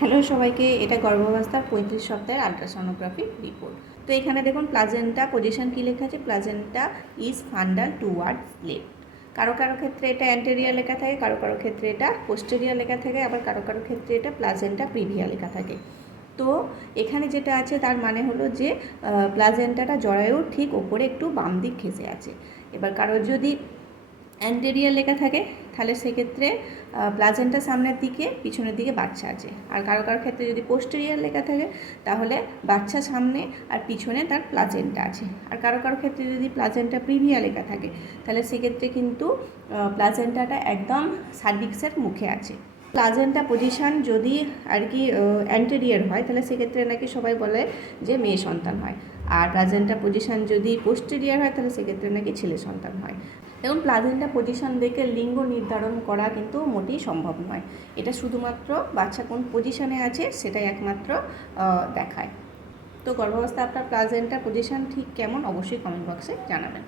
Hello সবাইকে, এটা গর্ভাবস্থার পঁয়ত্রিশ সপ্তাহের আলট্রাসোনোগ্রাফি রিপোর্ট। তো এখানে দেখুন, প্লাজেন্টা পজিশন কী লেখা আছে? Placenta is fundal towards left কারও কারও ক্ষেত্রে এটা অ্যান্টেরিয়া লেখা থাকে, কারও কারও ক্ষেত্রে এটা পোস্টেরিয়া লেখা থাকে, আবার কারও কারও ক্ষেত্রে এটা প্লাজেন্টা প্রিভিয়া লেখা থাকে। তো এখানে যেটা আছে, তার মানে হলো যে প্লাজেন্টাটা জরায়ুর ঠিক ওপরে একটু বাম দিক ঘেসে আছে। এবার কারোর যদি অ্যান্টেরিয়া লেখা থাকে, তাহলে সেক্ষেত্রে প্লাজেন্টা সামনের দিকে, পিছনের দিকে বাচ্চা আছে আর কারও কারও ক্ষেত্রে যদি পোস্টেরিয়ার লেখা থাকে, তাহলে বাচ্চা সামনে আর পিছনে তার প্লাজেন্টা আছে। আর কারও কারও ক্ষেত্রে যদি প্লাজেন্টা প্রিভিয়া লেখা থাকে, তাহলে সেক্ষেত্রে কিন্তু প্লাজেন্টাটা একদম সার্ভিক্সের মুখে আছে। প্লাজেন্টা পজিশন যদি আর কি অ্যান্টেরিয়ার হয়, তাহলে সেক্ষেত্রে নাকি সবাই বলে যে মেয়ে সন্তান হয়। আর প্লাজেন্টা পজিশন যদি পোস্টেরিয়ার হয়, তাহলে সেক্ষেত্রে নাকি ছেলে সন্তান হয়। এবং প্লাজেন্টা পজিশন দেখে লিঙ্গ নির্ধারণ করা কিন্তু মোটেই সম্ভব নয়। এটা শুধুমাত্র বাচ্চা কোন পজিশনে আছে, সেটাই একমাত্র দেখায়। তো গর্ভাবস্থা আপনার প্লাজেন্টা পজিশন ঠিক কেমন, অবশ্যই কমেন্ট বক্সে জানাবেন।